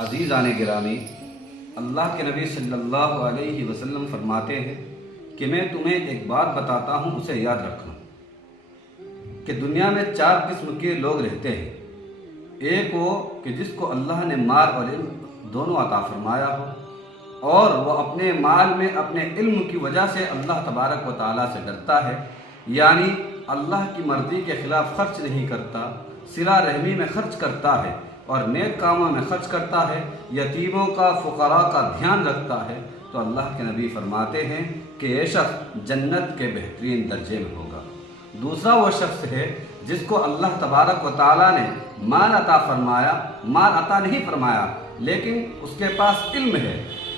عزیزان گرامی، اللہ کے نبی صلی اللہ علیہ وسلم فرماتے ہیں کہ میں تمہیں ایک بات بتاتا ہوں، اسے یاد رکھنا کہ دنیا میں 4 قسم کے لوگ رہتے ہیں۔ ایک وہ کہ جس کو اللہ نے مال اور علم دونوں عطا فرمایا ہو اور وہ اپنے مال میں اپنے علم کی وجہ سے اللہ تبارک و تعالیٰ سے ڈرتا ہے، یعنی اللہ کی مرضی کے خلاف خرچ نہیں کرتا، صلہ رحمی میں خرچ کرتا ہے اور نیک کاموں میں خرچ کرتا ہے، یتیموں کا فقراء کا دھیان رکھتا ہے، تو اللہ کے نبی فرماتے ہیں کہ یہ شخص جنت کے بہترین درجے میں ہوگا۔ دوسرا وہ شخص ہے جس کو اللہ تبارک و تعالیٰ نے مال عطا نہیں فرمایا، لیکن اس کے پاس علم ہے،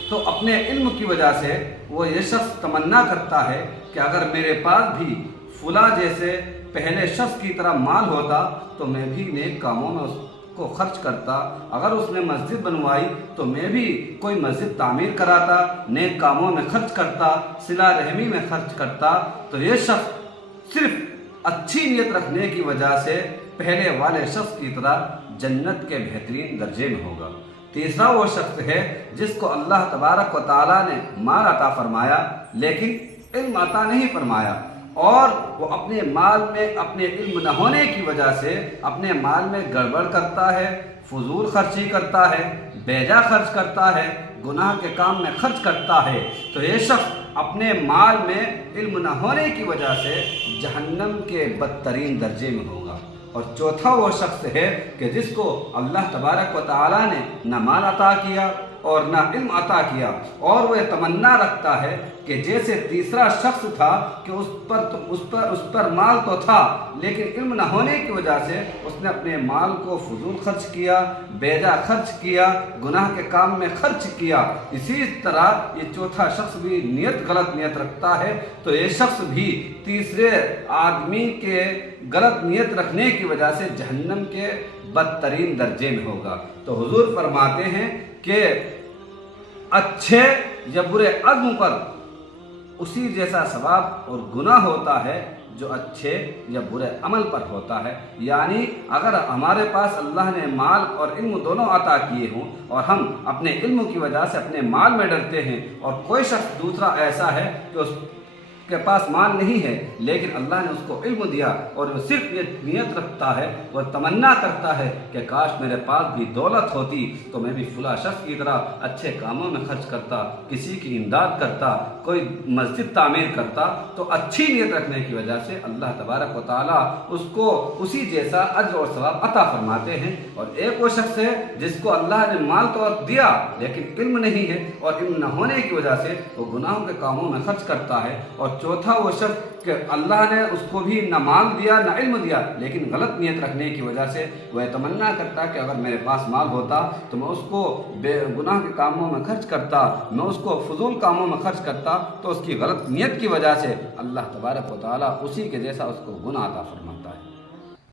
تو اپنے علم کی وجہ سے وہ یہ شخص تمنا کرتا ہے کہ اگر میرے پاس بھی فلاں جیسے پہلے شخص کی طرح مال ہوتا تو میں بھی نیک کاموں میں اس کو خرچ کرتا، اگر اس نے مسجد بنوائی تو میں بھی کوئی مسجد تعمیر کراتا، نیک کاموں میں خرچ کرتا، صلہ رحمی میں خرچ کرتا۔ تو یہ شخص صرف اچھی نیت رکھنے کی وجہ سے پہلے والے شخص کی طرح جنت کے بہترین درجے میں ہوگا۔ تیسرا وہ شخص ہے جس کو اللہ تبارک و تعالیٰ نے مال عطا فرمایا لیکن علم عطا نہیں فرمایا، اور وہ اپنے مال میں اپنے علم نہ ہونے کی وجہ سے اپنے مال میں گڑبڑ کرتا ہے، فضول خرچی کرتا ہے، بیجا خرچ کرتا ہے، گناہ کے کام میں خرچ کرتا ہے، تو یہ شخص اپنے مال میں علم نہ ہونے کی وجہ سے جہنم کے بدترین درجے میں ہوگا۔ اور چوتھا وہ شخص ہے کہ جس کو اللہ تبارک و تعالیٰ نے نہ مال عطا کیا اور نہ علم عطا کیا، اور وہ تمنا رکھتا ہے کہ جیسے تیسرا شخص تھا کہ اس پر مال تو تھا لیکن علم نہ ہونے کی وجہ سے اس نے اپنے مال کو فضول خرچ کیا، بیجا خرچ کیا، گناہ کے کام میں خرچ کیا۔ اسی طرح یہ چوتھا شخص بھی غلط نیت رکھتا ہے، تو یہ شخص بھی تیسرے آدمی کے غلط نیت رکھنے کی وجہ سے جہنم کے بدترین درجے میں ہوگا۔ تو حضور فرماتے ہیں کہ اچھے یا برے عزم پر اسی جیسا ثواب اور گناہ ہوتا ہے جو اچھے یا برے عمل پر ہوتا ہے۔ یعنی اگر ہمارے پاس اللہ نے مال اور علم دونوں عطا کیے ہوں اور ہم اپنے علم کی وجہ سے اپنے مال میں ڈرتے ہیں، اور کوئی شخص دوسرا ایسا ہے کہ اس کے پاس مال نہیں ہے لیکن اللہ نے اس کو علم دیا اور وہ صرف یہ نیت رکھتا ہے، وہ تمنا کرتا ہے کہ کاش میرے پاس بھی دولت ہوتی تو میں بھی فلاں شخص کی طرح اچھے کاموں میں خرچ کرتا، کسی کی امداد کرتا، کوئی مسجد تعمیر کرتا، تو اچھی نیت رکھنے کی وجہ سے اللہ تبارک و تعالیٰ اس کو اسی جیسا اجر اور ثواب عطا فرماتے ہیں۔ اور ایک وہ شخص ہے جس کو اللہ نے مال تو دیا لیکن علم نہیں ہے، اور علم نہ ہونے کی وجہ سے وہ گناہوں کے کاموں میں خرچ کرتا ہے۔ اور چوتھا وہ شخص کہ اللہ نے اس کو بھی نہ مال دیا نہ علم دیا لیکن غلط نیت رکھنے کی وجہ سے وہ تمنا کرتا کہ اگر میرے پاس مال ہوتا تو میں اس کو گناہ کے کاموں میں خرچ کرتا، میں اس کو فضول کاموں میں خرچ کرتا، تو اس کی غلط نیت کی وجہ سے اللہ تبارک و تعالیٰ اسی کے جیسا اس کو گناہ عطا فرماتا۔